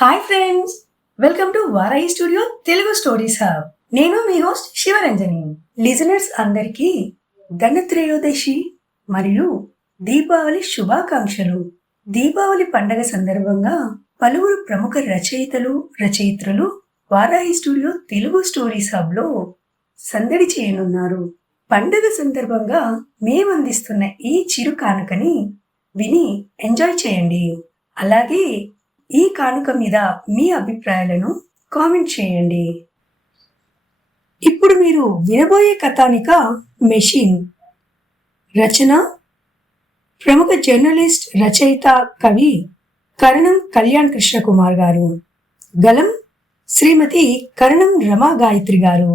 Hi friends, welcome to వారాయి studio Telugu stories hub. నేను మీ హోస్ట్ శివరంజని. లిజనర్స్ అందరికీ ధనత్రయోదశి మరియు దీపావళి శుభాకాంక్షలు. దీపావళి పండగ సందర్భంగా పలువురు ప్రముఖ రచయిత్రులు వారాయి స్టూడియో తెలుగు స్టోరీస్ హబ్ లో సందడి చేయనున్నారు. పండగ సందర్భంగా మేమందిస్తున్న ఈ చిరు కానుకని విని ఎంజాయ్ చేయండి. అలాగే ఈ కానుక మీద మీ అభిప్రాయాలను కామెంట్ చేయండి. ఇప్పుడు మీరు వినబోయే కథానిక మెషిన్. రచన ప్రముఖ జర్నలిస్ట్, రచయిత, కవి కరణం కళ్యాణ్ కృష్ణకుమార్ గారు. గలం శ్రీమతి కరణం రమా గాయత్రి గారు.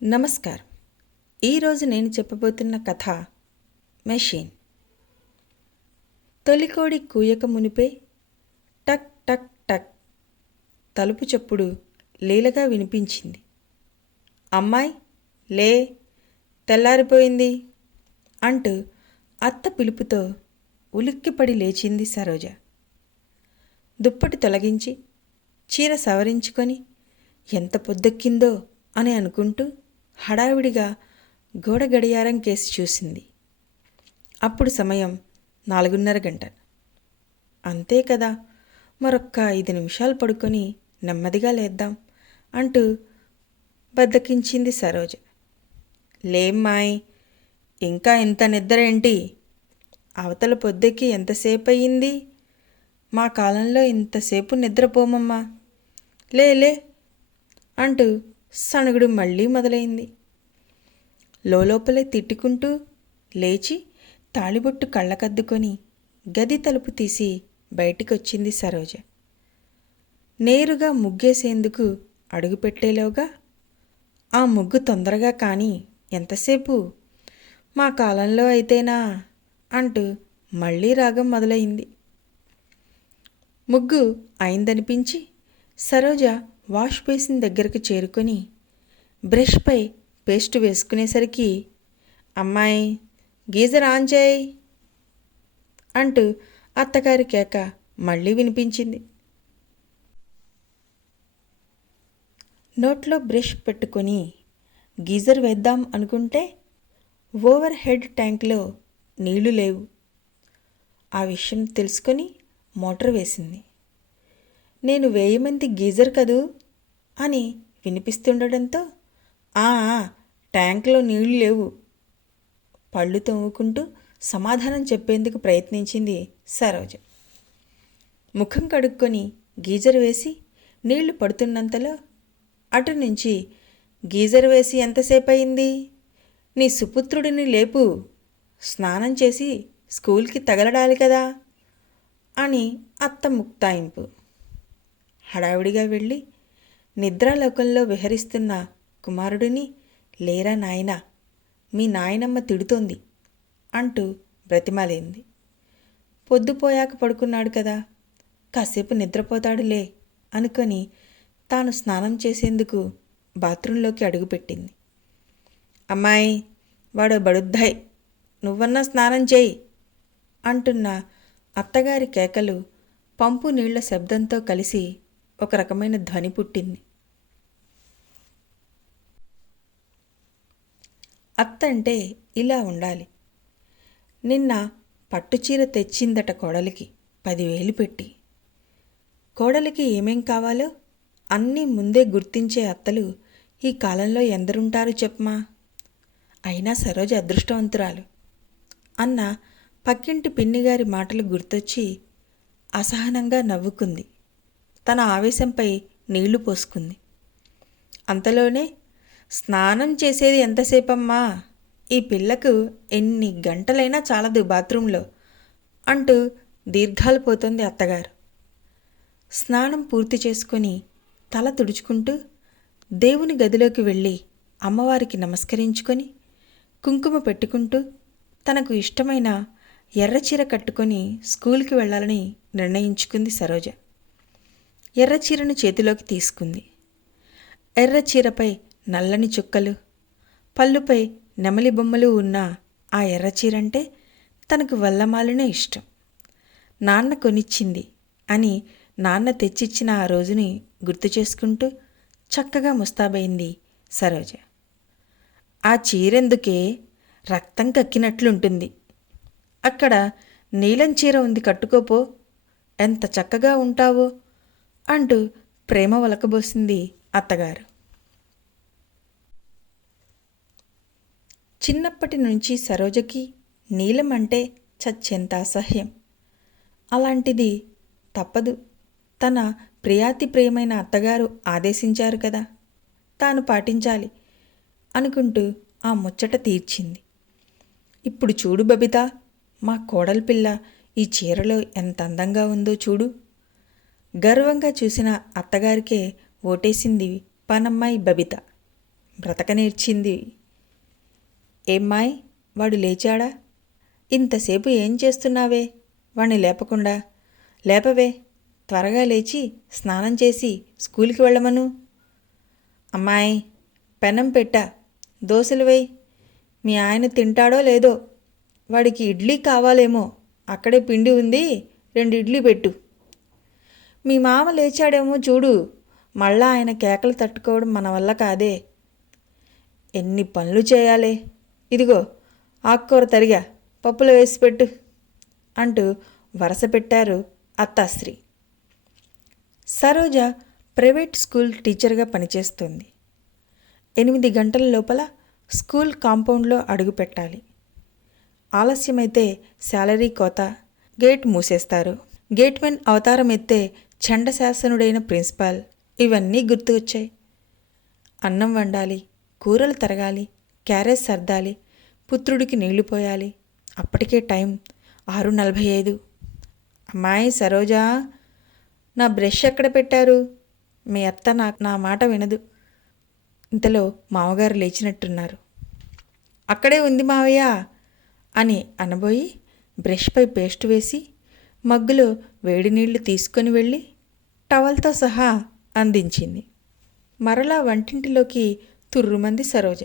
నమస్కారం. ఈరోజు నేను చెప్పబోతున్న కథ మెషిన్. తొలికోడి కూయక మునిపే టక్ టక్ టక్ తలుపు చప్పుడు లీలగా వినిపించింది. అమ్మాయి లే, తెల్లారిపోయింది అంటూ అత్త పిలుపుతో ఉలిక్కిపడి లేచింది సరోజ. దుప్పటి తొలగించి చీర సవరించుకొని ఎంత పొద్దెక్కిందో అని అనుకుంటూ హడావిడిగా గోడ గడియారం కేసి చూసింది. అప్పుడు సమయం 4:30 గంటలు. అంతే కదా, మరొక్క 5 నిమిషాలు పడుకొని నెమ్మదిగా లేద్దాం అంటూ బద్దకించింది సరోజ. లేమ్మాయ్, ఇంకా ఇంత నిద్ర ఏంటి? అవతల పొద్దెక్కి ఎంతసేపు అయ్యింది? మా కాలంలో ఇంతసేపు నిద్రపోమమ్మా, లే అంటూ సణుగుడు మళ్ళీ మొదలైంది. లోపలే తిట్టుకుంటూ లేచి తాళిబొట్టు కళ్ళకద్దుకొని గది తలుపు తీసి బయటికొచ్చింది సరోజ. నేరుగా ముగ్గేసేందుకు అడుగుపెట్టేలోగా, ఆ ముగ్గు తొందరగా కానీ ఎంతసేపు? మా కాలంలో అయితేనా అంటూ మళ్ళీ రాగం మొదలైంది. ముగ్గు అయిందనిపించి సరోజ వాష్ బేసిన్ దగ్గరకు చేరుకొని బ్రష్పై పేస్టు వేసుకునేసరికి, అమ్మాయి గీజర్ ఆన్ చేయి అంటూ అత్తగారి కేక మళ్ళీ వినిపించింది. నోట్లో బ్రష్ పెట్టుకొని గీజర్ వేద్దాం అనుకుంటే ఓవర్ హెడ్ ట్యాంక్లో నీళ్లు లేవు. ఆ విషయం తెలుసుకొని మోటార్ వేసింది. నేను వేయమంది గీజర్ కదూ అని వినిపిస్తుండడంతో, ట్యాంక్లో నీళ్లు లేవు పళ్ళు తోముకుంటూ సమాధానం చెప్పేందుకు ప్రయత్నించింది సరోజ. ముఖం కడుక్కొని గీజర్ వేసి నీళ్లు పడుతున్నంతలో అటు నుంచి, గీజర్ వేసి ఎంతసేపు అయింది? నీ సుపుత్రుడిని లేపు, స్నానం చేసి స్కూల్కి తగలడాలి కదా అని అత్త ముక్తాయింపు. హడావిడిగా వెళ్ళి నిద్రాలోకంలో విహరిస్తున్న కుమారుడిని, లేరా నాయనా, మీ నాయనమ్మ తిడుతోంది అంటూ బ్రతిమాలింది. పొద్దుపోయాక పడుకున్నాడు కదా, కాసేపు నిద్రపోతాడులే అనుకొని తాను స్నానం చేసేందుకు బాత్రూంలోకి అడుగుపెట్టింది. అమ్మాయి, వాడు బడుద్దాయ్, నువ్వన్నా స్నానం చేయి అంటున్న అత్తగారి కేకలు పంపు నీళ్ల శబ్దంతో కలిసి ఒక రకమైన ధ్వని పుట్టింది. అత్త అంటే ఇలా ఉండాలి. నిన్న పట్టుచీర తెచ్చిందట కోడలికి 10,000 పెట్టి. కోడలికి ఏమేం కావాలో అన్నీ ముందే గుర్తించే అత్తలు ఈ కాలంలో ఎందరుంటారు చెప్పమా. అయినా సరోజ అదృష్టవంతురాలు అన్న పక్కింటి పిన్నిగారి మాటలు గుర్తొచ్చి అసహనంగా నవ్వుకుంది. తన ఆవేశంపై నీళ్లు పోసుకుంది. అంతలోనే, స్నానం చేసేది ఎంతసేపమ్మా, ఈ పిల్లకు ఎన్ని గంటలైనా చాలదు బాత్రూంలో అంటూ దీర్ఘాలు పోతోంది అత్తగారు. స్నానం పూర్తి చేసుకొని తల తుడుచుకుంటూ దేవుని గదిలోకి వెళ్ళి అమ్మవారికి నమస్కరించుకొని కుంకుమ పెట్టుకుంటూ తనకు ఇష్టమైన ఎర్రచీర కట్టుకొని స్కూల్కి వెళ్ళాలని నిర్ణయించుకుంది సరోజ. ఎర్రచీరను చేతిలోకి తీసుకుంది. ఎర్రచీరపై నల్లని చుక్కలు, పళ్ళుపై నెమలి బొమ్మలు ఉన్న ఆ ఎర్రచీరంటే తనకు వల్లమాలిన ఇష్టం. నాన్న కొనిచ్చింది అని నాన్న తెచ్చిచ్చిన ఆ రోజుని గుర్తు చేసుకుంటూ చక్కగా ముస్తాబైంది సరోజ. ఆ చీరెందుకే, రక్తం కక్కినట్లుంటుంది. అక్కడ నీలం చీర ఉంది, కట్టుకోపో, ఎంత చక్కగా ఉంటావో అంటూ ప్రేమ ఒలకబోసింది అత్తగారు. చిన్నప్పటి నుంచి సరోజకి నీలం అంటే చచ్చెంత అసహ్యం. అలాంటిది తప్పదు, తన ప్రియాతి ప్రియమైన అత్తగారు ఆదేశించారు కదా, తాను పాటించాలి అనుకుంటూ ఆ ముచ్చట తీర్చింది. ఇప్పుడు చూడు బబితా, మా కోడలి పిల్ల ఈ చీరలో ఎంత అందంగా ఉందో చూడు. గర్వంగా చూసిన అత్తగారికే ఓటేసింది పనమ్మాయి బబిత. బ్రతక నేర్చింది. ఏమ్మాయ్, వాడు లేచాడా? ఇంతసేపు ఏం చేస్తున్నావే? వాణ్ణి లేపకుండా. లేపవే, త్వరగా లేచి స్నానం చేసి స్కూల్కి వెళ్ళమను. అమ్మాయి, పెనం పెట్టా, దోశలు వేయి. మీ ఆయన తింటాడో లేదో, వాడికి ఇడ్లీ కావాలేమో, అక్కడే పిండి ఉంది, 2 ఇడ్లీ పెట్టు. మీ మామ లేచాడేమో చూడు, మళ్ళా ఆయన కేకలు తట్టుకోవడం మన వల్ల కాదే. ఎన్ని పనులు చేయాలే. ఇదిగో ఆకుకూర తరిగా, పప్పులో వేసి పెట్టు అంటూ వరస పెట్టారు అత్తాశ్రీ. సరోజ ప్రైవేట్ స్కూల్ టీచర్గా పనిచేస్తుంది. 8 గంటల లోపల స్కూల్ కాంపౌండ్లో అడుగు పెట్టాలి. ఆలస్యమైతే శాలరీ కోత, గేట్ మూసేస్తారు. గేట్మెన్ అవతారం ఎత్తే చండశాసనుడైన ప్రిన్సిపాల్, ఇవన్నీ గుర్తుకొచ్చాయి. అన్నం వండాలి, కూరలు తరగాలి, క్యారేజ్ సర్దాలి, పుత్రుడికి నీళ్లు పోయాలి. అప్పటికే టైం 6:45. అమ్మాయి సరోజా, నా బ్రష్ ఎక్కడ పెట్టారు? మీ అత్త నా మాట వినదు. ఇంతలో మామగారు లేచినట్టున్నారు. అక్కడే ఉంది మావయ్య అని అనబోయి బ్రష్పై పేస్ట్ వేసి మగ్గులో వేడి నీళ్లు తీసుకొని వెళ్ళి టవల్తో సహా అందించింది. మరలా వంటింటిలోకి తుర్రుమంది సరోజ.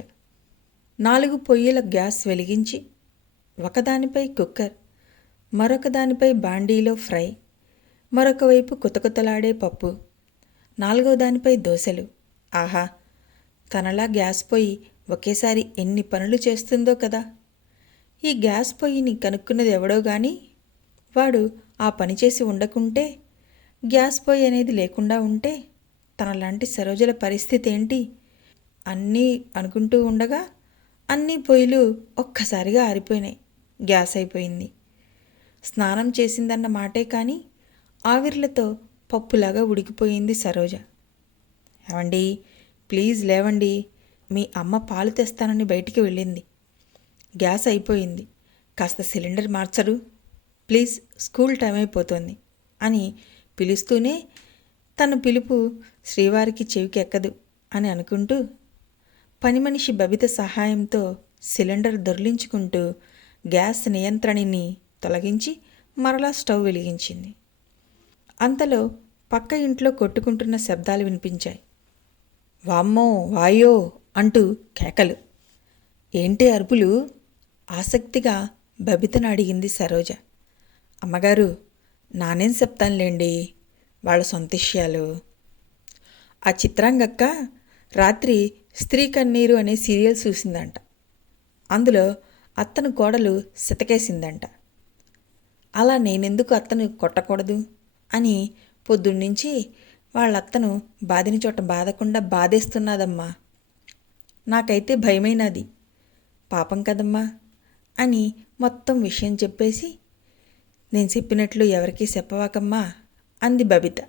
4 పొయ్యిల గ్యాస్ వెలిగించి ఒకదానిపై కుక్కర్, మరొక దానిపై బాండీలో ఫ్రై, మరొక వైపు కుతకుతలాడే పప్పు, 4వ దానిపై దోశలు. ఆహా, తనలా గ్యాస్ పొయ్యి ఒకేసారి ఎన్ని పనులు చేస్తుందో కదా. ఈ గ్యాస్ పొయ్యిని కనుక్కున్నది ఎవడో గాని వాడు ఆ పని చేసి ఉండకుంటే, గ్యాస్ పొయ్యి అనేది లేకుండా ఉంటే తనలాంటి సరోజల పరిస్థితి ఏంటి అన్నీ అనుకుంటూ ఉండగా అన్ని పొయ్యిలు ఒక్కసారిగా ఆరిపోయినాయి. గ్యాస్ అయిపోయింది. స్నానం చేసిందన్న మాటే కానీ ఆవిర్లతో పప్పులాగా ఉడికిపోయింది సరోజ. ఏవండి, ప్లీజ్ లేవండి, మీ అమ్మ పాలు తెస్తానని బయటికి వెళ్ళింది. గ్యాస్ అయిపోయింది, కాస్త సిలిండర్ మార్చరు ప్లీజ్, స్కూల్ టైం అయిపోతుంది అని పిలుస్తూనే తన పిలుపు శ్రీవారికి చెవికి ఎక్కదు అని అనుకుంటూ పని మనిషి బబిత సహాయంతో సిలిండర్ దొర్లించుకుంటూ గ్యాస్ నియంత్రణని తొలగించి మరలా స్టవ్ వెలిగించింది. అంతలో పక్క ఇంట్లో కొట్టుకుంటున్న శబ్దాలు వినిపించాయి. వామ్మో వాయో అంటూ కేకలు. ఏంటి అరుపులు? ఆసక్తిగా బబితను అడిగింది సరోజ. అమ్మగారు, నానేం చెప్తానులేండి, వాళ్ళ సొంత విషయాలు. ఆ చిత్రాంగక్క రాత్రి స్త్రీ కన్నీరు అనే సీరియల్ చూసిందంట. అందులో అత్తను కోడలు సితకేసిందంట. అలా నేనెందుకు అత్తను కొట్టకూడదు అని పొద్దున్నుంచి వాళ్ళత్తను బాదిన చోట బాదకుండా బాధేస్తున్నదమ్మా. నాకైతే భయమైనది. పాపం కదమ్మా అని మొత్తం విషయం చెప్పేసి, నేను చెప్పినట్లు ఎవరికీ చెప్పవాకమ్మా అంది బబిత.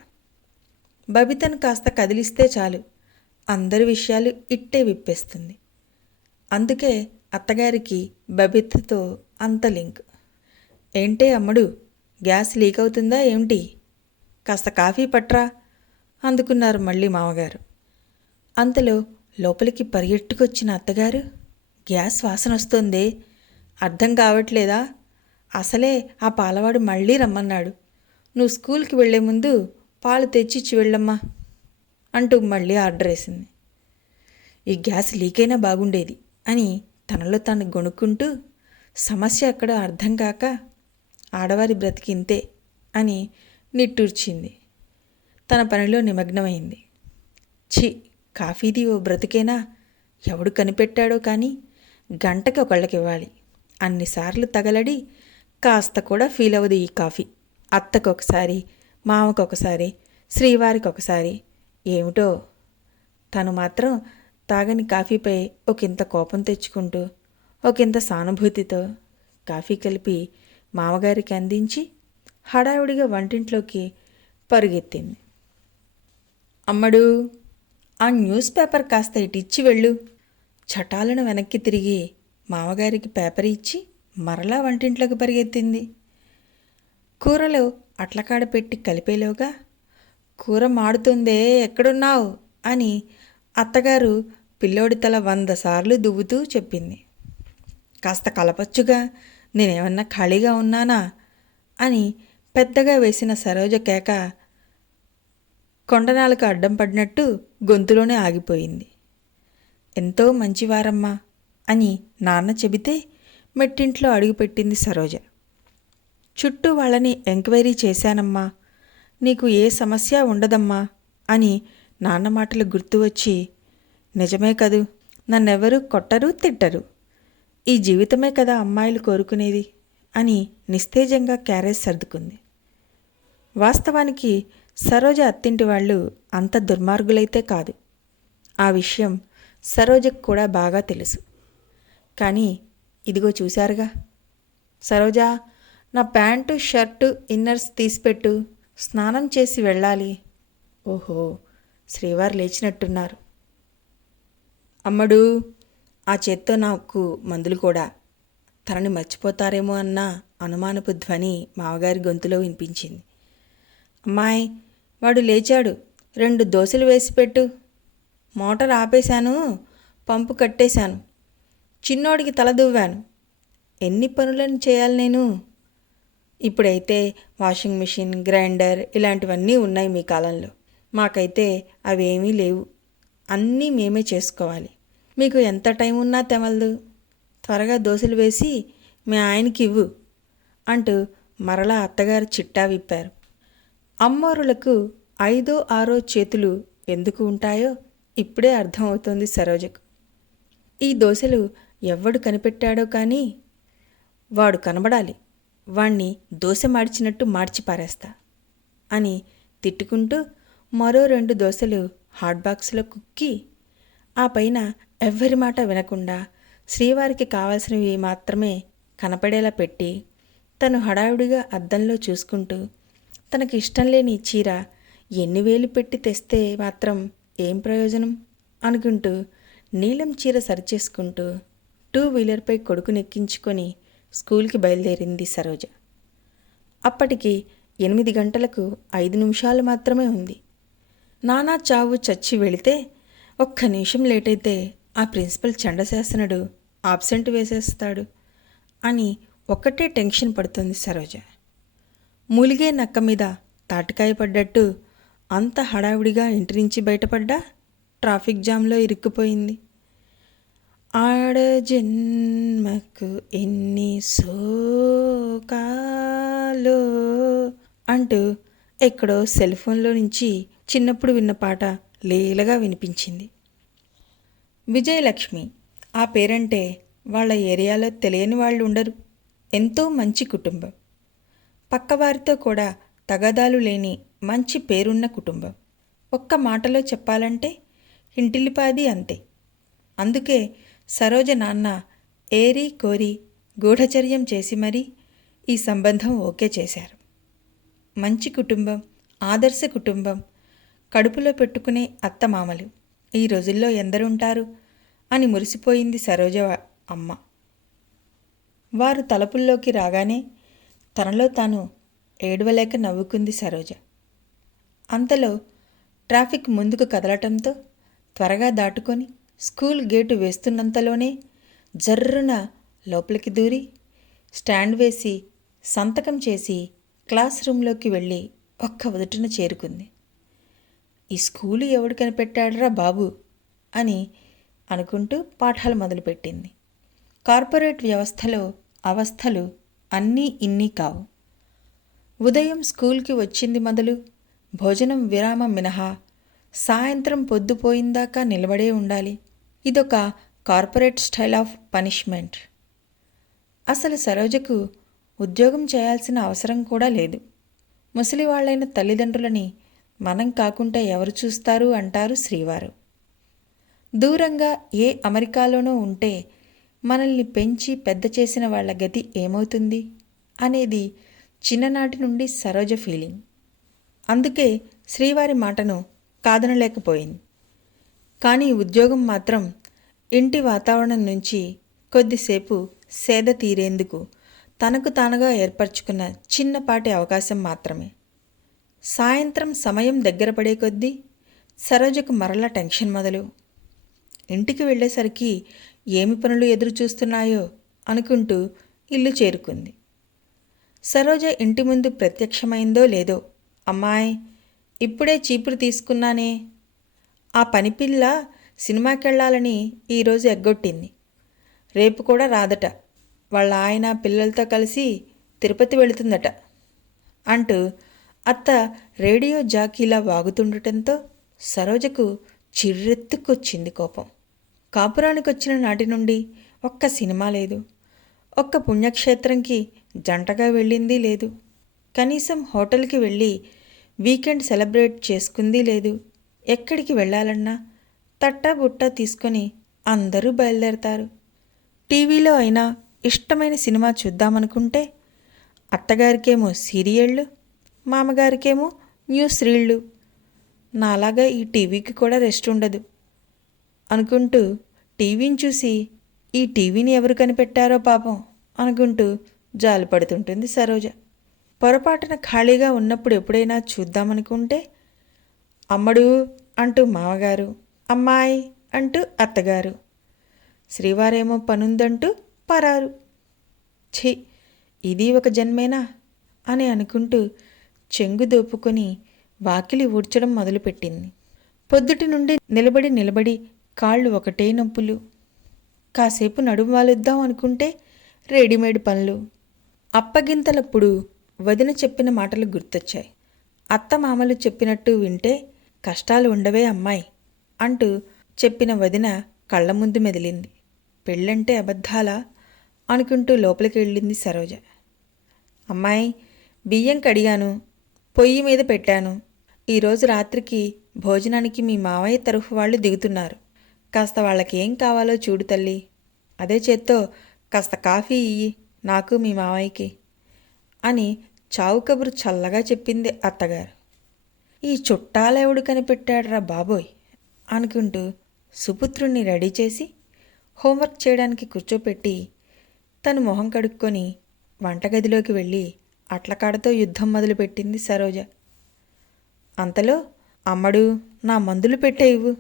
బబితను కాస్త కదిలిస్తే చాలు, అందరి విషయాలు ఇట్టే విప్పేస్తుంది. అందుకే అత్తగారికి బబితతో అంత లింక్. ఏంటే అమ్మడు, గ్యాస్ లీక్ అవుతుందా ఏమిటి? కాస్త కాఫీ పట్రా అందుకున్నారు మళ్ళీ మామగారు. అంతలో లోపలికి పరిగెట్టుకొచ్చిన అత్తగారు, గ్యాస్ వాసన వస్తోందే, అర్థం కావట్లేదా? అసలే ఆ పాలవాడు మళ్ళీ రమ్మన్నాడు. నువ్వు స్కూల్కి వెళ్లే ముందు పాలు తెచ్చిచ్చి వెళ్ళమ్మా అంటూ మళ్ళీ ఆర్డర్ వేసింది. ఈ గ్యాస్ లీక్ అయినా బాగుండేది అని తనలో తాను గొణుక్కుంటూ, సమస్య అక్కడ అర్థం కాక ఆడవారి బ్రతికింతే అని నిట్టూర్చింది. తన పనిలో నిమగ్నమైంది. ఛీ, కాఫీది ఓ బ్రతికేనా? ఎవడు కనిపెట్టాడో కానీ గంటకి ఒకళ్ళకివ్వాలి. అన్నిసార్లు తగలడి కాస్త కూడా ఫీల్ అవ్వదు ఈ కాఫీ. అత్తకొకసారి, మామకొకసారి, శ్రీవారికొకసారి. ఏమిటో తను మాత్రం తాగని కాఫీపై ఒకంత కోపం తెచ్చుకుంటూ ఒకంత సానుభూతితో కాఫీ కలిపి మామగారికి అందించి హడావుడిగా వంటింట్లోకి పరుగెత్తింది. అమ్మడు, ఆ న్యూస్ పేపర్ కాస్త ఇటిచ్చి వెళ్ళు. చటాలను వెనక్కి తిరిగి మామగారికి పేపర్ ఇచ్చి మరలా వంటింట్లోకి పరిగెత్తింది. కూరలో అట్లకాడ పెట్టి కలిపేలోగా, కూర మాడుతుందే, ఎక్కడున్నావు అని అత్తగారు పిల్లోడి తల 100 సార్లు దువ్వుతూ చెప్పింది. కాస్త కలపచ్చుగా, నేనేమన్నా ఖాళీగా ఉన్నానా అని పెద్దగా వేసిన సరోజ కేక కొండనాలకు అడ్డం పడినట్టు గొంతులోనే ఆగిపోయింది. ఎంతో మంచివారమ్మా అని నాన్న చెబితే మెట్టింట్లో అడుగుపెట్టింది సరోజ. చుట్టూ వాళ్ళని ఎంక్వైరీ చేశానమ్మా, నీకు ఏ సమస్య ఉండదమ్మా అని నాన్న మాటలు గుర్తు వచ్చి, నిజమే కదూ, నన్నెవరూ కొట్టరు తిట్టరు, ఈ జీవితమే కదా అమ్మాయిలు కోరుకునేది అని నిస్తేజంగా క్యారేజ్ సర్దుకుంది. వాస్తవానికి సరోజ అత్తింటి వాళ్ళు అంత దుర్మార్గులైతే కాదు. ఆ విషయం సరోజకు కూడా బాగా తెలుసు. కానీ ఇదిగో చూశారుగా. సరోజా, నా ప్యాంటు, షర్టు, ఇన్నర్స్ తీసిపెట్టు, స్నానం చేసి వెళ్ళాలి. ఓహో, శ్రీవారు లేచినట్టున్నారు. అమ్మడు, ఆ చేత్తో నాకు మందులు కూడా. తనని మర్చిపోతారేమో అన్న అనుమానపు ధ్వని మామగారి గొంతులో వినిపించింది. అమ్మాయి, వాడు లేచాడు, 2 దోశలు వేసిపెట్టు. మోటార్ ఆపేశాను, పంపు కట్టేశాను, చిన్నోడికి తల దువ్వాను. ఎన్ని పనులను చేయాలి నేను? ఇప్పుడైతే వాషింగ్ మిషన్, గ్రైండర్ ఇలాంటివన్నీ ఉన్నాయి మీ కాలంలో. మాకైతే అవేమీ లేవు. అన్నీ మేమే చేసుకోవాలి. మీకు ఎంత టైం ఉన్నా తెమలదు. త్వరగా దోశలు వేసి మీ ఆయనకి ఇవ్వు అంటూ మరలా అత్తగారు చిట్టా విప్పారు. అమ్మోరులకు 5ో 6ో చేతులు ఎందుకు ఉంటాయో ఇప్పుడే అర్థమవుతోంది సరోజకు. ఈ దోశలు ఎవ్వడు కనిపెట్టాడో కానీ వాడు కనబడాలి, వాణ్ణి దోశ మార్చినట్టు మార్చి పారేస్తా అని తిట్టుకుంటూ మరో 2 దోశలు హాట్ బాక్స్లో కుక్కి, ఆ పైన ఎవ్వరి మాట వినకుండా శ్రీవారికి కావాల్సినవి మాత్రమే కనపడేలా పెట్టి, తను హడావుడిగా అద్దంలో చూసుకుంటూ, తనకి ఇష్టం లేని చీర ఎన్ని వేలు పెట్టి తెస్తే మాత్రం ఏం ప్రయోజనం అనుకుంటూ నీలం చీర సరిచేసుకుంటూ 2 వీలర్పై కొడుకునెక్కించుకొని స్కూల్కి బయలుదేరింది సరోజ. అప్పటికి 8 గంటలకు 5 నిమిషాలు మాత్రమే ఉంది. నానా చావు చచ్చి వెళితే ఒక్క నిమిషం లేటైతే ఆ ప్రిన్సిపల్ చండశాసనుడు ఆబ్సెంట్ వేసేస్తాడు అని ఒక్కటే టెన్షన్ పడుతుంది సరోజ. మూలిగే నక్క మీద తాటికాయ పడ్డట్టు అంత హడావిడిగా ఇంటి నుంచి బయటపడ్డా ట్రాఫిక్ జామ్లో ఇరుక్కుపోయింది. ఆడ జన్మకు ఎన్ని శోకాలో అంటూ ఎక్కడో సెల్ ఫోన్లో నుంచి చిన్నప్పుడు విన్న పాట లీలగా వినిపించింది. విజయలక్ష్మి, ఆ పేరంటే వాళ్ళ ఏరియాలో తెలియని వాళ్ళు ఉండరు. ఎంతో మంచి కుటుంబం. పక్కవారితో కూడా తగాదాలు లేని మంచి పేరున్న కుటుంబం. ఒక్క మాటలో చెప్పాలంటే ఇంటిల్లిపాది అంతే. అందుకే సరోజ నాన్న ఏరి కోరి గూఢచర్యం చేసి మరీ ఈ సంబంధం ఓకే చేశారు. మంచి కుటుంబం, ఆదర్శ కుటుంబం, కడుపులో పెట్టుకునే అత్తమామలు ఈ రోజుల్లో ఎందరుంటారు అని మురిసిపోయింది సరోజ అమ్మ. వారు తలుపుల్లోకి రాగానే తనలో తాను ఏడవలేక నవ్వుకుంది సరోజ. అంతలో ట్రాఫిక్ ముందుకు కదలటంతో త్వరగా దాటుకొని స్కూల్ గేటు వేస్తున్నంతలోనే జర్రున లోపలికి దూరి స్టాండ్ వేసి సంతకం చేసి క్లాస్ రూంలోకి వెళ్ళి ఒక్క ఉదుటున చేరుకుంది. ఈ స్కూలు ఎవడు కనిపెట్టాడరా బాబు అని అనుకుంటూ పాఠాలు మొదలుపెట్టింది. కార్పొరేట్ వ్యవస్థలో అవస్థలు అన్నీ ఇన్ని కావు. ఉదయం స్కూల్కి వచ్చింది మొదలు భోజనం విరామం మినహా సాయంత్రం పొద్దుపోయిందాకా నిలబడే ఉండాలి. ఇదొక కార్పొరేట్ స్టైల్ ఆఫ్ పనిష్మెంట్. అసలు సరోజకు ఉద్యోగం చేయాల్సిన అవసరం కూడా లేదు. ముసలివాళ్లైన తల్లిదండ్రులని మనం కాకుంటే ఎవరు చూస్తారు అంటారు శ్రీవారు. దూరంగా ఏ అమెరికాలోనో ఉంటే మనల్ని పెంచి పెద్ద చేసిన వాళ్ల గతి ఏమవుతుంది అనేది చిన్ననాటి నుండి సరోజ ఫీలింగ్. అందుకే శ్రీవారి మాటను కాదనలేకపోయింది. కానీ ఉద్యోగం మాత్రం ఇంటి వాతావరణం నుంచి కొద్దిసేపు సేద తీరేందుకు తనకు తానుగా ఏర్పరచుకున్న చిన్నపాటి అవకాశం మాత్రమే. సాయంత్రం సమయం దగ్గర పడే కొద్దీ సరోజకు మరలా టెన్షన్ మొదలు. ఇంటికి వెళ్ళేసరికి ఏమి పనులు ఎదురు చూస్తున్నాయో అనుకుంటూ ఇల్లు చేరుకుంది. సరోజ ఇంటి ముందు ప్రత్యక్షమైందో లేదో, అమ్మాయ్ ఇప్పుడే చీపురు తీసుకున్నానే, ఆ పనిపిల్ల సినిమాకెళ్ళాలని ఈరోజు ఎగ్గొట్టింది, రేపు కూడా రాదట, వాళ్ళ ఆయన పిల్లలతో కలిసి తిరుపతి వెళుతుందట అంటూ అత్త రేడియో జాకీలా వాగుతుండటంతో సరోజకు చిర్రెత్తుకొచ్చింది కోపం. కాపురానికొచ్చిన నాటి నుండి ఒక్క సినిమా లేదు, ఒక్క పుణ్యక్షేత్రంకి జంటగా వెళ్ళింది లేదు, కనీసం హోటల్కి వెళ్ళి వీకెండ్ సెలబ్రేట్ చేసుకుంది లేదు. ఎక్కడికి వెళ్ళాలన్నా తట్టా బుట్టా తీసుకొని అందరూ బయలుదేరతారు. టీవీలో అయినా ఇష్టమైన సినిమా చూద్దామనుకుంటే అత్తగారికేమో సీరియళ్ళు, మామగారికేమో న్యూస్ రీళ్ళు. నాలాగా ఈ టీవీకి కూడా రెస్ట్ ఉండదు అనుకుంటూ టీవీని చూసి ఈ టీవీని ఎవరు కనిపెట్టారో పాపం అనుకుంటూ జాలి పడుతుంటుంది సరోజ. పొరపాటున ఖాళీగా ఉన్నప్పుడు ఎప్పుడైనా చూద్దామనుకుంటే అమ్మడు అంటూ మామగారు, అమ్మాయి అంటూ అత్తగారు, శ్రీవారేమో పనుందంటూ పరారు. ఛీ, ఇది ఒక జన్మేనా అని అనుకుంటూ చెంగు దోపుకొని వాకిలి ఊడ్చడం మొదలుపెట్టింది. పొద్దుటి నుండి నిలబడి కాళ్ళు ఒకటే నొప్పులు. కాసేపు నడుము వాలుద్దాం అనుకుంటే రెడీమేడ్ పనులు. అప్పగింతలప్పుడు వదిన చెప్పిన మాటలు గుర్తొచ్చాయి. అత్త మామలు చెప్పినట్టు వింటే కష్టాలు ఉండవే అమ్మాయి అంటూ చెప్పిన వదిన కళ్ళ ముందు మెదిలింది. పెళ్ళంటే అబద్ధాలా అనుకుంటూ లోపలికి వెళ్ళింది సరోజ. అమ్మాయి బియ్యం కడిగాను, పొయ్యి మీద పెట్టాను. ఈరోజు రాత్రికి భోజనానికి మీ మావయ్య తరఫు వాళ్ళు దిగుతున్నారు. కాస్త వాళ్ళకేం కావాలో చూడు తల్లి. అదే చేత్తో కాస్త కాఫీ ఇయ్యి నాకు మీ మావయ్యకి అని చావు కబురు చల్లగా చెప్పింది అత్తగారు. ఈ చుట్టాలెవడు కనిపెట్టాడ్రా బాబోయ్ అనుకుంటూ సుపుత్రుణ్ణి రెడీ చేసి హోంవర్క్ చేయడానికి కూర్చోపెట్టి తను మొహం కడుక్కొని వంటగదిలోకి వెళ్ళి అట్లకాడతో యుద్ధం మొదలుపెట్టింది సరోజ. అంతలో అమ్మడు నా మందులు పెట్టే ఇవ్వు,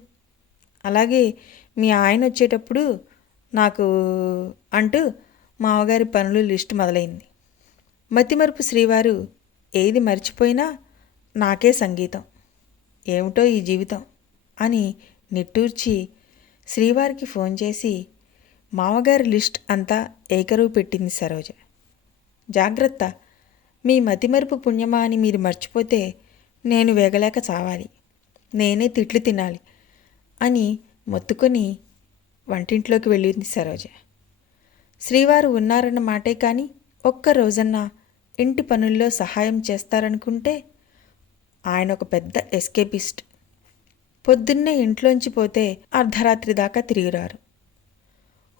అలాగే మీ ఆయన వచ్చేటప్పుడు నాకు అంటూ మామగారి పనులు లిస్టు మొదలైంది. మతిమరుపు శ్రీవారు ఏది మర్చిపోయినా నాకే సంగీతం, ఏమిటో ఈ జీవితం అని నిట్టూర్చి శ్రీవారికి ఫోన్ చేసి మామగారి లిస్ట్ అంతా ఏకరువు పెట్టింది సరోజ. జాగ్రత్త, మీ మతిమరుపు పుణ్యమా అని మీరు మర్చిపోతే నేను వేగలేక చావాలి, నేనే తిట్లు తినాలి అని మొత్తుకొని వంటింట్లోకి వెళ్ళింది సరోజ. శ్రీవారు ఉన్నారన్న మాటే కానీ ఒక్క రోజన్నా ఇంటి పనుల్లో సహాయం చేస్తారనుకుంటే ఆయన ఒక పెద్ద ఎస్కేపిస్ట్. పొద్దున్నే ఇంట్లోంచి పోతే అర్ధరాత్రి దాకా తిరిగిరారు.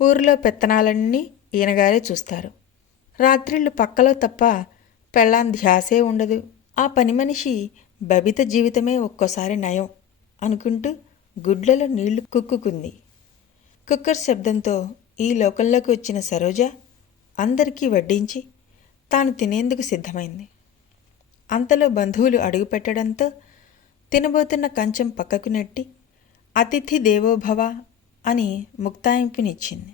ఊరిలో పెత్తనాలన్నీ ఈయనగారే చూస్తారు. రాత్రిళ్ళు పక్కలో తప్ప పెళ్ళాం ధ్యాసే ఉండదు. ఆ పని మనిషి బబిత జీవితమే ఒక్కోసారి నయం అనుకుంటూ గుడ్లలో నీళ్లు కుక్కుకుంది. కుక్కర్ శబ్దంతో ఈ లోకంలోకి వచ్చిన సరోజ అందరికీ వడ్డించి తాను తినేందుకు సిద్ధమైంది. అంతలో బంధువులు అడుగుపెట్టడంతో తినబోతున్న కంచం పక్కకు నెట్టి అతిథి దేవోభవ అని ముక్తాయింపునిచ్చింది.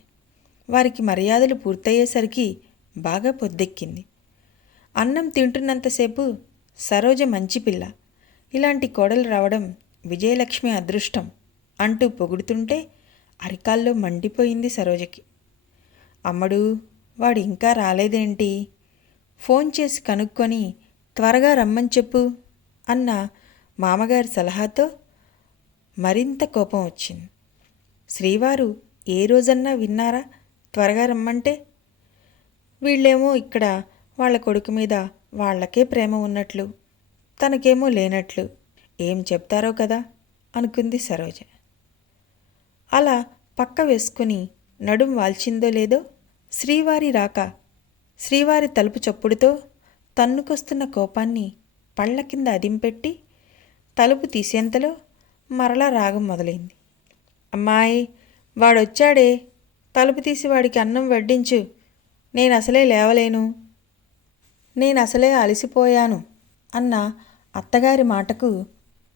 వారికి మర్యాదలు పూర్తయ్యేసరికి బాగా పొద్దెక్కింది. అన్నం తింటున్నంతసేపు సరోజ మంచి పిల్ల, ఇలాంటి కోడలు రావడం విజయలక్ష్మి అదృష్టం అంటూ పొగుడుతుంటే అరికాల్లో మండిపోయింది సరోజకి. అమ్మడు వాడు ఇంకా రాలేదేంటి? ఫోన్ చేసి కనుక్కొని త్వరగా రమ్మని చెప్పు అన్న మామగారి సలహాతో మరింత కోపం వచ్చింది. శ్రీవారు ఏ రోజన్నా విన్నారా త్వరగా రమ్మంటే? వీళ్ళేమో ఇక్కడ వాళ్ళ కొడుకు మీద వాళ్ళకే ప్రేమ ఉన్నట్లు, తనకేమో లేనట్లు ఏం చెప్తారో కదా అనుకుంది సరోజ. అలా పక్క వేసుకుని నడుం వాల్చిందో లేదో శ్రీవారి రాక, శ్రీవారి తలుపు చప్పుడుతో తన్నుకొస్తున్న కోపాన్ని పళ్ళ కింద అదింపెట్టి తలుపు తీసేంతలో మరలా రాగం మొదలైంది. అమ్మాయి, వాడొచ్చాడే, తలుపు తీసి వాడికి అన్నం వడ్డించు, నేనసలే లేవలేను, నేనసలే అలసిపోయాను అన్న అత్తగారి మాటకు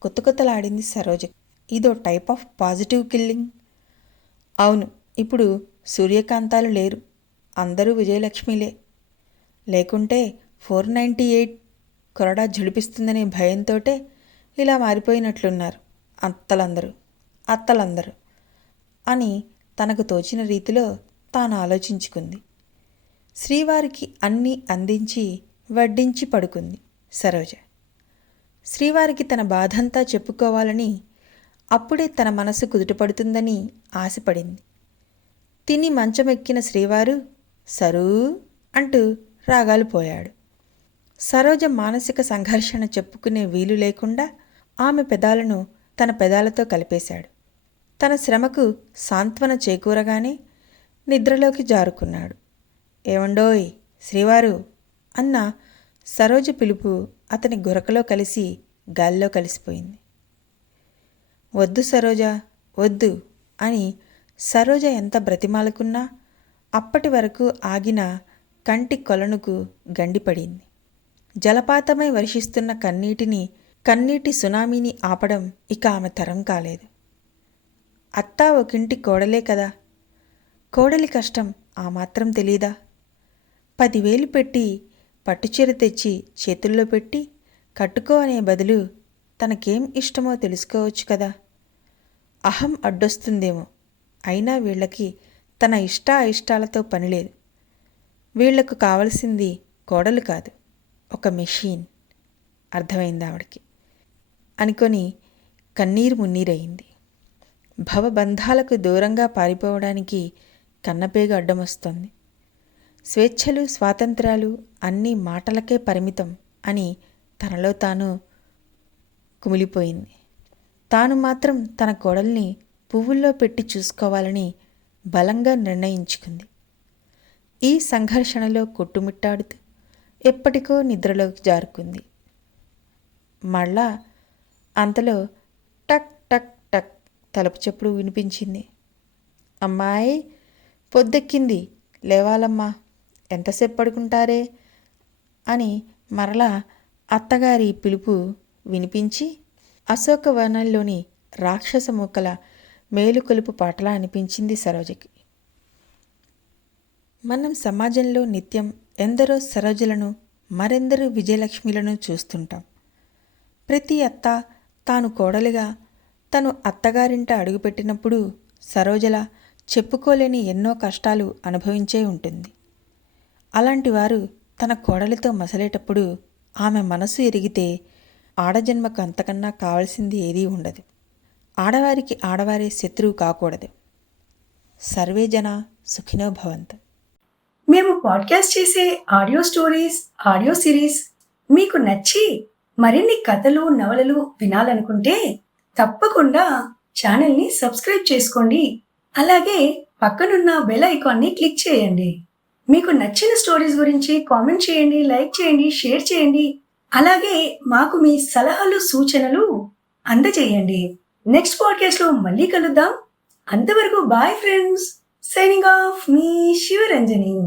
కొత్తలాడింది సరోజ. ఇదో టైప్ ఆఫ్ పాజిటివ్ కిల్లింగ్. అవును, ఇప్పుడు సూర్యకాంతాలు లేరు, అందరూ విజయలక్ష్మిలే. లేకుంటే 498 కొరడా జుడిపిస్తుందనే భయంతోటే ఇలా మారిపోయినట్లున్నారు అత్తలందరూ అని తనకు తోచిన రీతిలో తాను ఆలోచించుకుంది. శ్రీవారికి అన్నీ అందించి వడ్డించి పడుకుంది సరోజ. శ్రీవారికి తన బాధంతా చెప్పుకోవాలని, అప్పుడే తన మనసు కుదుటపడుతుందని ఆశపడింది. తిని మంచమెక్కిన శ్రీవారు సరూ అంటూ రాగాలు పోయాడు. సరోజ మానసిక సంఘర్షణ చెప్పుకునే వీలు లేకుండా ఆమె పెదాలను తన పెదాలతో కలిపేశాడు. తన శ్రమకు సాంత్వన చేకూరగానే నిద్రలోకి జారుకున్నాడు. ఏమండోయ్ శ్రీవారు అన్న సరోజ పిలుపు అతని గురకలో కలిసి గాల్లో కలిసిపోయింది. వద్దు సరోజ, వద్దు అని సరోజ ఎంత బ్రతిమాలుకున్నా అప్పటి వరకు ఆగిన కంటి కొలనుకు గండిపడింది. జలపాతమై వర్షిస్తున్న కన్నీటి సునామీని ఆపడం ఇక ఆమె తరం కాలేదు. అత్తా ఒకింటి కోడలే కదా, కోడలి కష్టం ఆ మాత్రం తెలీదా? 10,000 పెట్టి పట్టుచీర తెచ్చి చేతుల్లో పెట్టి కట్టుకో అనే బదులు తనకేం ఇష్టమో తెలుసుకోవచ్చు కదా. అహం అడ్డొస్తుందేమో, అయినా వీళ్ళకి తన ఇష్టాయిష్టాలతో పనిలేదు. వీళ్లకు కావలసింది కోడలు కాదు, ఒక మెషీన్. అర్థమైంది ఆవిడకి అనుకొని కన్నీరు మున్నీరయింది. భవబంధాలకు దూరంగా పారిపోవడానికి కన్నపేగు అడ్డమొస్తోంది. స్వేచ్ఛలు స్వాతంత్ర్యాలు అన్నీ మాటలకే పరిమితం అని తనలో తాను కుమిలిపోయింది. తాను మాత్రం తన కోడల్ని పువ్వుల్లో పెట్టి చూసుకోవాలని బలంగా నిర్ణయించుకుంది. ఈ సంఘర్షణలో కొట్టుమిట్టాడుతూ ఎప్పటికో నిద్రలోకి జారుకుంది. మళ్ళా అంతలో టక్ టక్ టక్ తలుపు చప్పుడు వినిపించింది. అమ్మాయి, పొద్దెక్కింది, లేవాలమ్మా, ఎంతసేపు పడుకుంటారే అని మరలా అత్తగారి పిలుపు వినిపించి అశోకవనంలోని రాక్షస మూకల మేలుకొలుపు పాటలా అనిపించింది సరోజకి. మనం సమాజంలో నిత్యం ఎందరో సరోజలను, మరెందరో విజయలక్ష్మిలను చూస్తుంటాం. ప్రతి అత్త తాను కోడలిగా తను అత్తగారింట అడుగుపెట్టినప్పుడు సరోజల చెప్పుకోలేని ఎన్నో కష్టాలు అనుభవించే ఉంటుంది. అలాంటి వారు తన కోడలితో మసలేటప్పుడు ఆమె మనసు ఎరిగితే ఆడజన్మకు అంతకన్నా కావలసింది ఏదీ ఉండదు. ఆడవారికి ఆడవారే శత్రువు కాకూడదు. సర్వే జన సుఖినో భవంతు. మేము పాడ్కాస్ట్ చేసే ఆడియో స్టోరీస్, ఆడియో సిరీస్ మీకు నచ్చి మరిన్ని కథలు, నవలలు వినాలనుకుంటే తప్పకుండా ఛానల్ని సబ్స్క్రైబ్ చేసుకోండి. అలాగే పక్కనున్న బెల్ ఐకాన్ని క్లిక్ చేయండి. మీకు నచ్చిన స్టోరీస్ గురించి కామెంట్ చేయండి, లైక్ చేయండి, షేర్ చేయండి. అలాగే మాకు మీ సలహాలు, సూచనలు అందజేయండి. నెక్స్ట్ పాడ్కాస్ట్ లో మళ్ళీ కలుద్దాం. అంతవరకు బాయ్ ఫ్రెండ్స్. సైనింగ్ ఆఫ్, మీ శివరంజని.